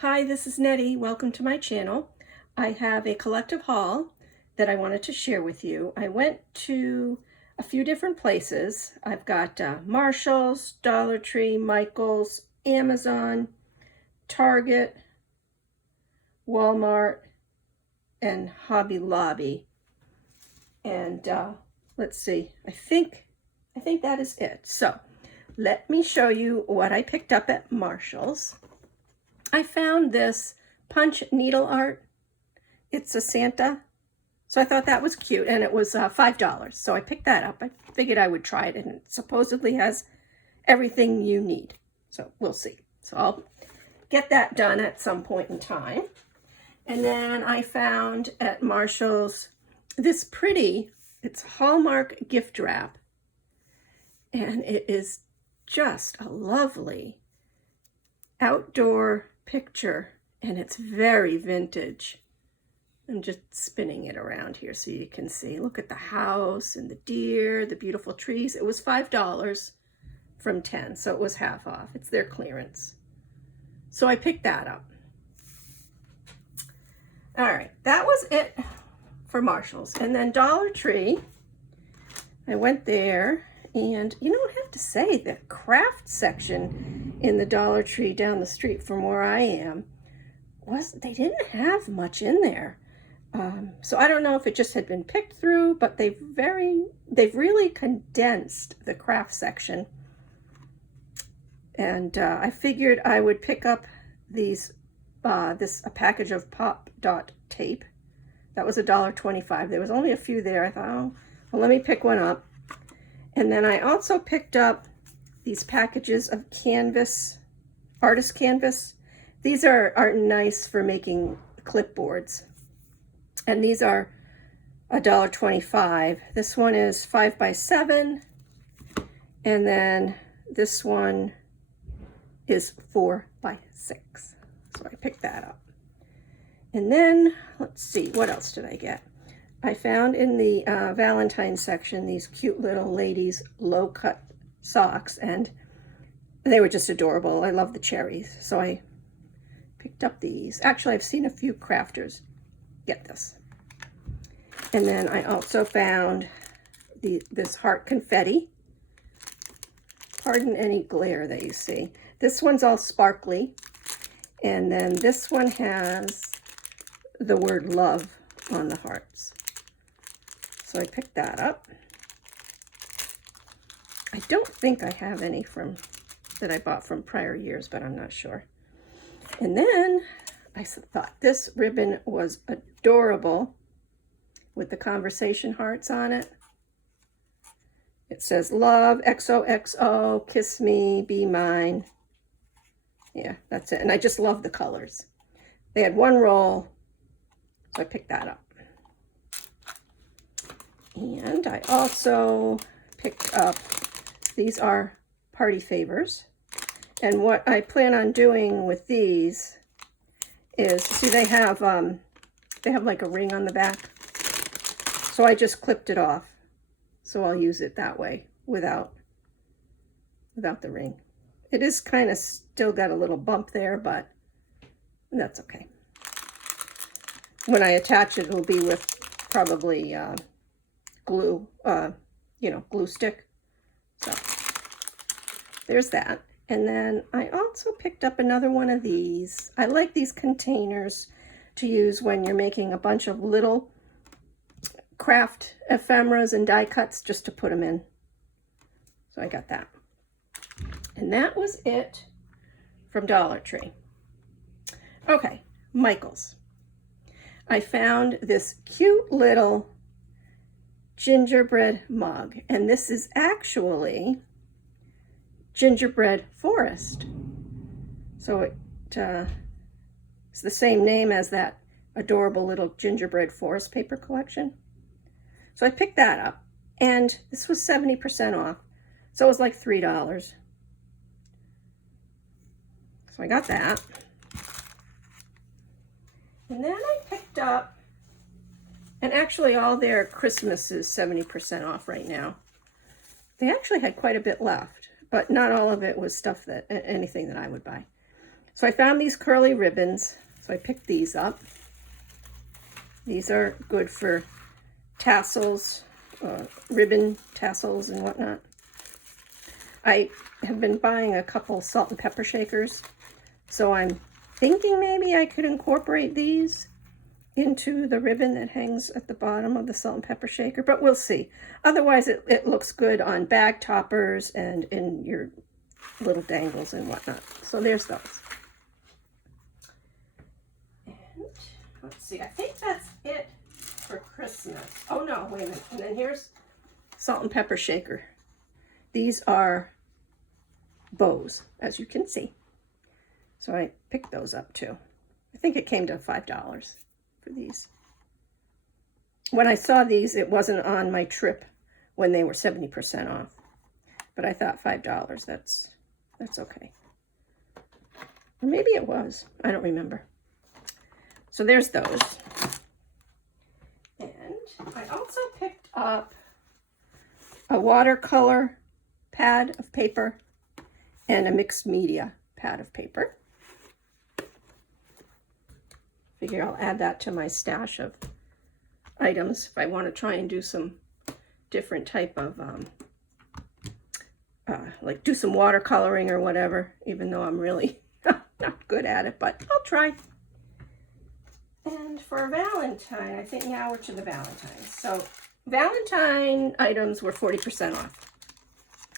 Hi, this is Nettie. Welcome to my channel. I have a collective haul that I wanted to share with you. I went to a few different places. I've got Marshall's, Dollar Tree, Michael's, Amazon, Target, Walmart, and Hobby Lobby. And let's see, I think that is it. So let me show you what I picked up at Marshall's. I found this punch needle art. It's a Santa. So I thought that was cute, and it was $5. So I picked that up. I figured I would try it, and it supposedly has everything you need. So we'll see. So I'll get that done at some point in time. And then I found at Marshall's this pretty, it's Hallmark gift wrap. And it is just a lovely outdoor picture, and it's very vintage. I'm just spinning it around here so you can see. Look at the house and the deer, the beautiful trees. It was $5 from 10, so it was half off. It's their clearance. So I picked that up. All right, that was it for Marshall's. And then Dollar Tree, I went there, and you know, I have to say the craft section in the Dollar Tree down the street from where I am they didn't have much in there. So I don't know if it just had been picked through, but they've really condensed the craft section. And I figured I would pick up a package of pop dot tape. That was $1.25. There was only a few there. I thought, oh, well, let me pick one up. And then I also picked up these packages of canvas, artist canvas. These are nice for making clipboards. And these are $1.25. This one is 5 by 7. And then this one is 4 by 6. So I picked that up. And then, let's see, what else did I get? I found in the Valentine section these cute little ladies' low-cut socks, and they were just adorable. I love the cherries, so I picked up these. Actually, I've seen a few crafters get this. And then I also found this heart confetti. Pardon any glare that you see. This one's all sparkly, and then this one has the word love on the hearts. So I picked that up. I don't think I have any that I bought from prior years, but I'm not sure. And then I thought this ribbon was adorable with the conversation hearts on it. It says love, XOXO, kiss me, be mine. Yeah, that's it. And I just love the colors. They had one roll, so I picked that up. And I also picked up, these are party favors. And what I plan on doing with these is, see, they have like a ring on the back. So I just clipped it off. So I'll use it that way without the ring. It is kind of still got a little bump there, but that's okay. When I attach it, it'll be with probably glue, glue stick. So there's that. And then I also picked up another one of these. I like these containers to use when you're making a bunch of little craft ephemeras and die cuts, just to put them in. So I got that. And that was it from Dollar Tree. Okay, Michael's. I found this cute little gingerbread mug, and this is actually gingerbread forest. So it's the same name as that adorable little gingerbread forest paper collection. So I picked that up, and this was 70% off. So it was like $3. So I got that. And then I picked up, and actually all their Christmas is 70% off right now. They actually had quite a bit left, but not all of it was stuff anything that I would buy. So I found these curly ribbons, so I picked these up. These are good for tassels, ribbon tassels and whatnot. I have been buying a couple salt and pepper shakers, so I'm thinking maybe I could incorporate these into the ribbon that hangs at the bottom of the salt and pepper shaker, but we'll see. Otherwise, it looks good on bag toppers and in your little dangles and whatnot. So there's those. And let's see, I think that's it for Christmas. Oh no, wait a minute. And then here's salt and pepper shaker. These are bows, as you can see. So I picked those up too. I think it came to $5 for these. When I saw these, it wasn't on my trip when they were 70% off. But I thought $5, that's okay. Or maybe it was. I don't remember. So there's those. And I also picked up a watercolor pad of paper and a mixed media pad of paper. Figure I'll add that to my stash of items if I want to try and do some different type of, like do some watercoloring or whatever, even though I'm really not good at it, but I'll try. And for Valentine, I think now we're to the Valentine. So Valentine items were 40% off.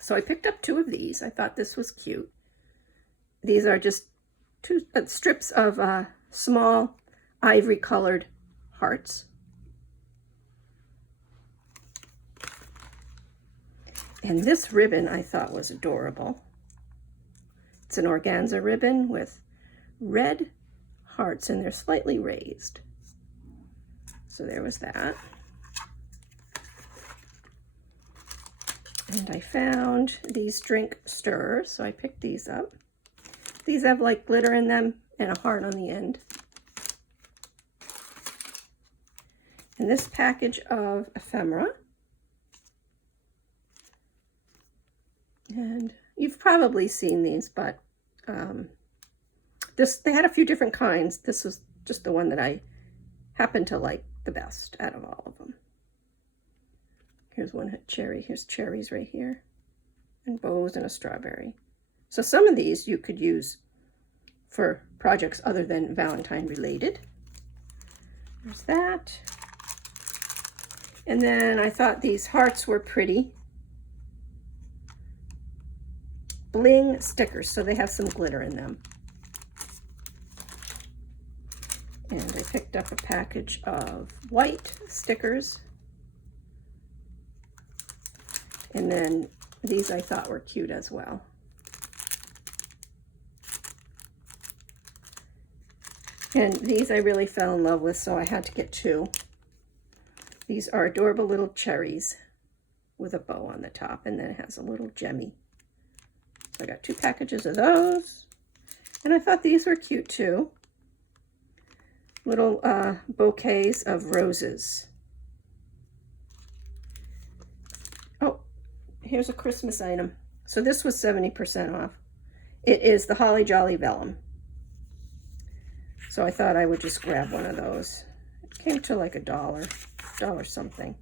So I picked up 2 of these. I thought this was cute. These are just 2 strips of small ivory colored hearts. And this ribbon I thought was adorable. It's an organza ribbon with red hearts and they're slightly raised. So there was that. And I found these drink stirrers, so I picked these up. These have like glitter in them and a heart on the end. And this package of ephemera. And you've probably seen these, but they had a few different kinds. This was just the one that I happened to like the best out of all of them. Here's one had cherry. Here's cherries right here. And bows and a strawberry. So some of these you could use for projects other than Valentine related. There's that. And then I thought these hearts were pretty. Bling stickers, so they have some glitter in them. And I picked up a package of white stickers. And then these I thought were cute as well. And these I really fell in love with, so I had to get 2. These are adorable little cherries with a bow on the top, and then it has a little gemmy. So I got 2 packages of those. And I thought these were cute too. Little bouquets of roses. Oh, here's a Christmas item. So this was 70% off. It is the Holly Jolly Vellum. So I thought I would just grab one of those. It came to like $1 something.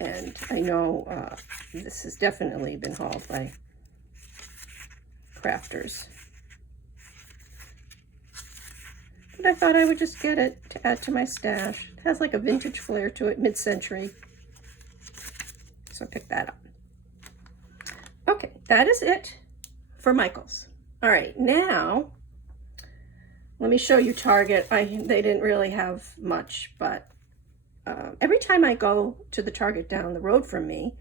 And I know this has definitely been hauled by crafters. But I thought I would just get it to add to my stash. It has like a vintage flair to it, mid-century. So I picked that up. Okay, that is it for Michael's. All right, now let me show you Target. They didn't really have much, but every time I go to the Target down the road from me,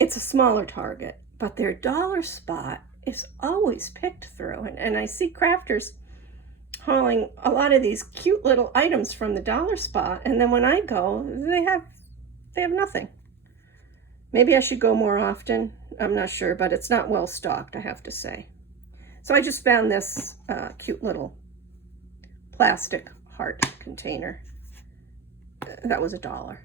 it's a smaller Target, but their dollar spot is always picked through. And I see crafters hauling a lot of these cute little items from the dollar spot, and then when I go, they have nothing. Maybe I should go more often. I'm not sure, but it's not well stocked, I have to say. So I just found this cute little plastic heart container. That was $1. All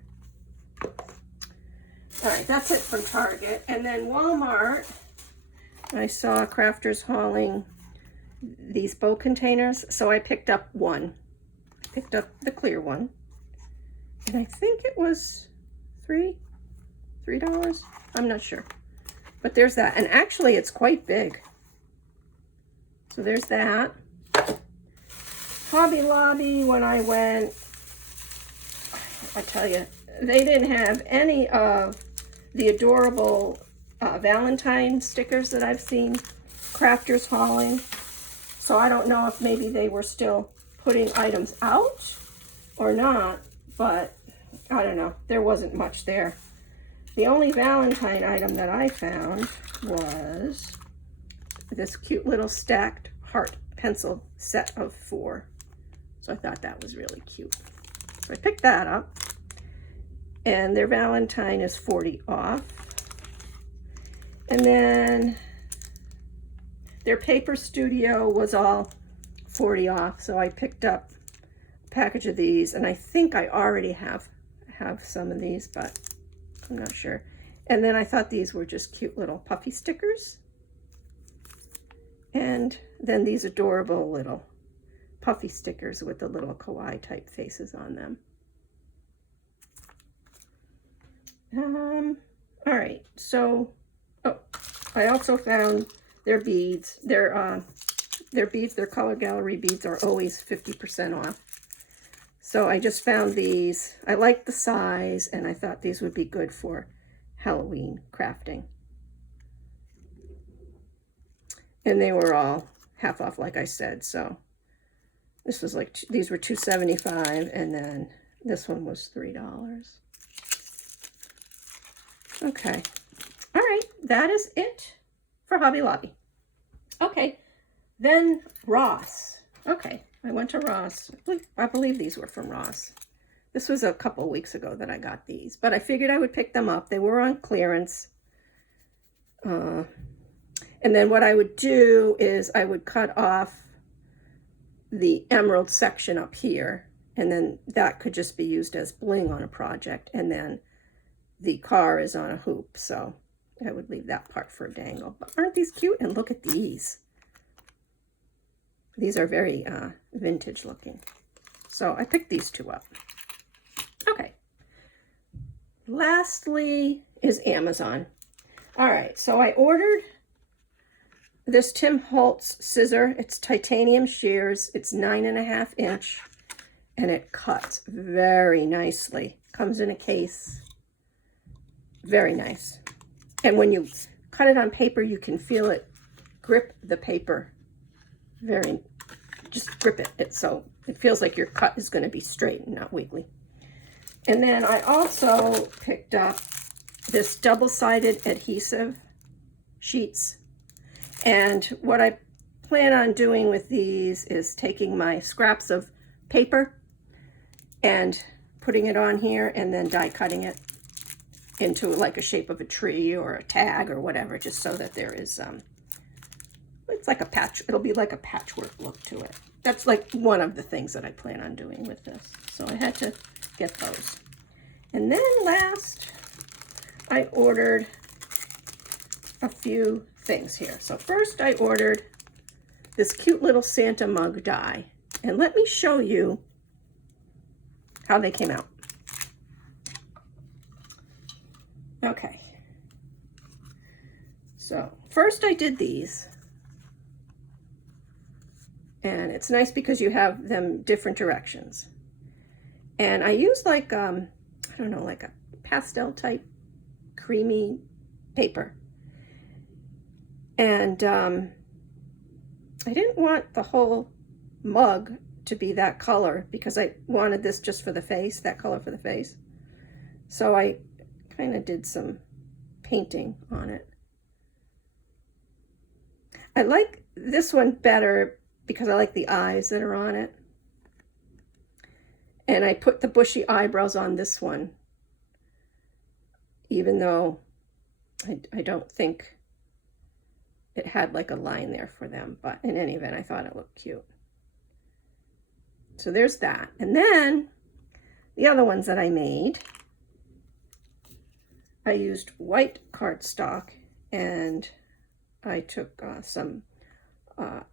right, that's it from Target. And then Walmart, I saw crafters hauling these bow containers, so I picked up one. Picked up the clear one, and I think it was $3. I'm not sure, but there's that. And actually it's quite big, so there's that. Hobby Lobby, when I went, I tell you, they didn't have any of the adorable Valentine stickers that I've seen crafters hauling. So I don't know if maybe they were still putting items out or not, but I don't know. There wasn't much there. The only Valentine item that I found was this cute little stacked heart pencil set of 4. So I thought that was really cute. So I picked that up. And their Valentine is 40 off. And then their Paper Studio was all 40 off. So I picked up a package of these, and I think I already have some of these, but I'm not sure. And then I thought these were just cute little puffy stickers. And then these adorable little puffy stickers with the little kawaii type faces on them. All right, so, oh, I also found their beads. Their beads, their color gallery beads are always 50% off. So I just found these. I like the size, and I thought these would be good for Halloween crafting. And they were all half off, like I said. So this was like, these were $2.75, and then this one was $3. Okay. All right. That is it for Hobby Lobby. Okay. Then Ross. Okay. I went to Ross. I believe these were from Ross. This was a couple weeks ago that I got these, but I figured I would pick them up. They were on clearance. And then what I would do is I would cut off the emerald section up here, and then that could just be used as bling on a project. And then the car is on a hoop, so I would leave that part for a dangle. But aren't these cute? And look at these. These are very vintage looking. So I picked these two up. Okay. Lastly is Amazon. All right, so I ordered this Tim Holtz scissor. It's titanium shears. It's 9.5 inch, and it cuts very nicely. Comes in a case. Very nice. And when you cut it on paper, you can feel it grip the paper. Just grip it so it feels like your cut is going to be straight and not wiggly. And then I also picked up this double-sided adhesive sheets. And what I plan on doing with these is taking my scraps of paper and putting it on here and then die cutting it into like a shape of a tree or a tag or whatever, just so that there is it's like a patch. It'll be like a patchwork look to it. That's like one of the things that I plan on doing with this. So I had to get those. And then last, I ordered a few things here. So first I ordered this cute little Santa mug die. And let me show you how they came out. Okay. So first I did these. And it's nice because you have them different directions. And I used like, I don't know, like a pastel type creamy paper. And I didn't want the whole mug to be that color because I wanted this just for the face, that color for the face. So I kind of did some painting on it. I like this one better because I like the eyes that are on it. And I put the bushy eyebrows on this one, even though I don't think it had like a line there for them. But in any event, I thought it looked cute. So there's that. And then the other ones that I made, I used white cardstock and I took some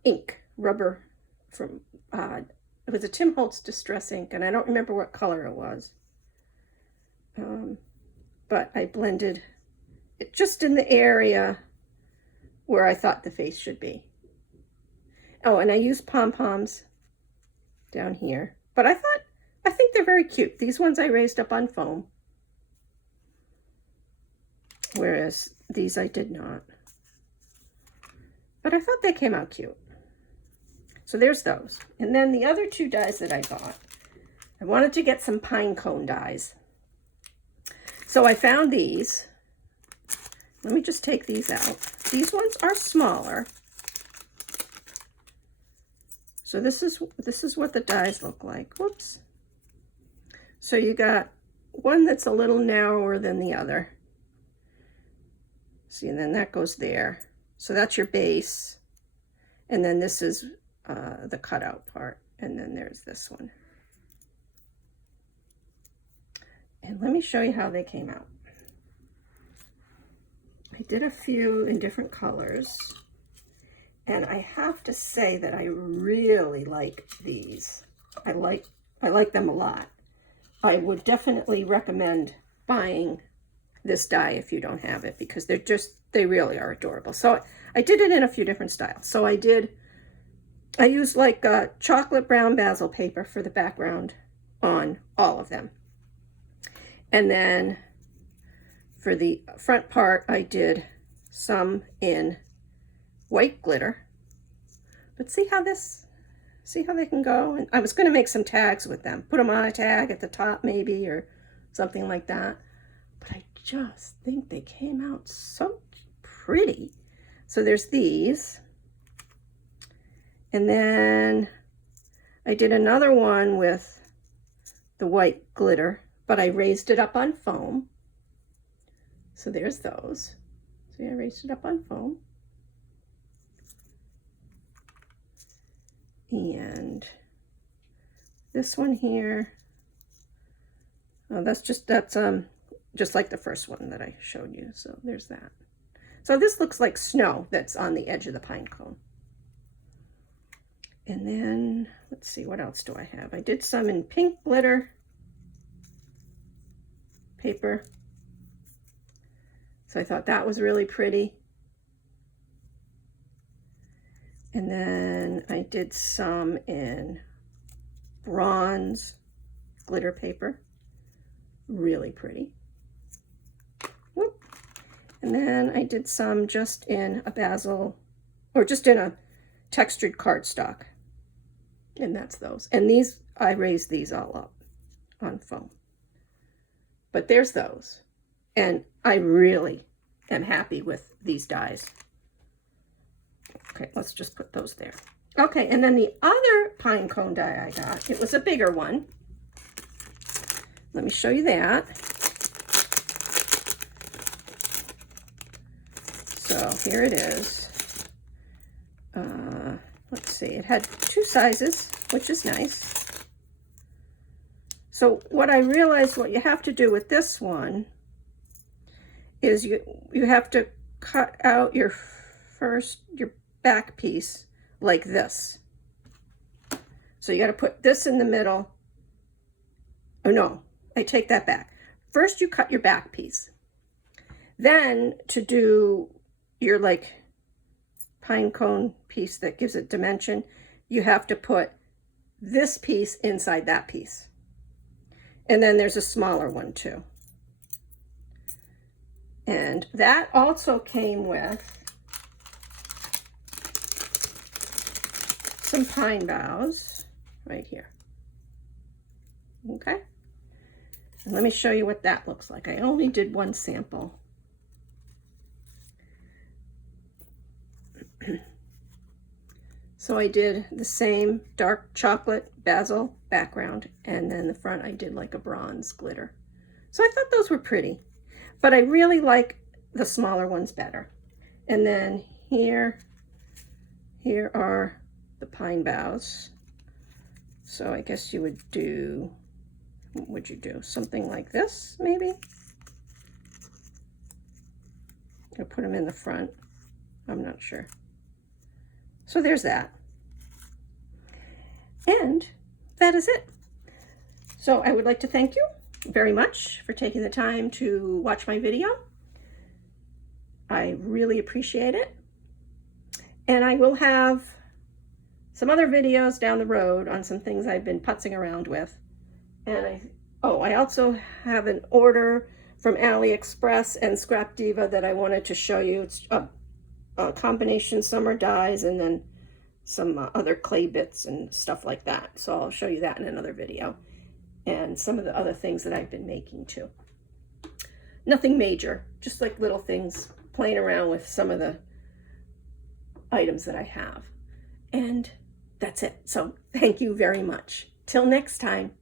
ink, rubber from, it was a Tim Holtz Distress ink, and I don't remember what color it was. But I blended it just in the area where I thought the face should be. Oh, and I used pom-poms down here. But I think they're very cute. These ones I raised up on foam, whereas these I did not. But I thought they came out cute. So there's those. And then the other two dies that I got, I wanted to get some pine cone dies. So I found these. Let me just take these out. These ones are smaller. So this is what the dies look like. Whoops. So you got one that's a little narrower than the other. See, and then that goes there. So that's your base. And then this is the cutout part. And then there's this one. And let me show you how they came out. I did a few in different colors. And I have to say that I really like these. I like them a lot. I would definitely recommend buying this die if you don't have it, because they really are adorable. So I did it in a few different styles. So I used like chocolate brown basil paper for the background on all of them. And then for the front part, I did some in white glitter. But see how they can go? And I was going to make some tags with them. Put them on a tag at the top maybe, or something like that. But I just think they came out so pretty. So there's these. And then I did another one with the white glitter, but I raised it up on foam. So there's those. See, I raised it up on foam. And this one here, oh, that's just like the first one that I showed you. So there's that. So this looks like snow that's on the edge of the pine cone. And then, let's see, what else do I have? I did some in pink glitter paper. So I thought that was really pretty. And then I did some in bronze glitter paper. Really pretty. Whoop. And then I did some just in a basil, or just in a textured cardstock. And that's those. And these, I raised these all up on foam. But there's those. And I really am happy with these dies. Okay, let's just put those there. Okay, and then the other pine cone die I got, it was a bigger one. Let me show you that. So here it is. Let's see, it had two sizes, which is nice. So what I realized what you have to do with this one is you have to cut out your back piece like this. So you got to put this in the middle. Oh no, I take that back. First you cut your back piece. Then to do your like pine cone piece that gives it dimension, you have to put this piece inside that piece. And then there's a smaller one too. And that also came with some pine boughs right here. Okay. And let me show you what that looks like. I only did one sample. So I did the same dark chocolate basil background, and then the front I did like a bronze glitter. So I thought those were pretty, but I really like the smaller ones better. And then here are the pine boughs. So I guess you would do, what would you do? Something like this, maybe? Or put them in the front. I'm not sure. So there's that. And that is it. So I would like to thank you very much for taking the time to watch my video. I really appreciate it. And I will have some other videos down the road on some things I've been putzing around with. And I also have an order from AliExpress and Scrap Diva that I wanted to show you. It's a combination, some are dies and then some other clay bits and stuff like that. So I'll show you that in another video. And some of the other things that I've been making too. Nothing major, just like little things, playing around with some of the items that I have. And that's it. So thank you very much. Till next time.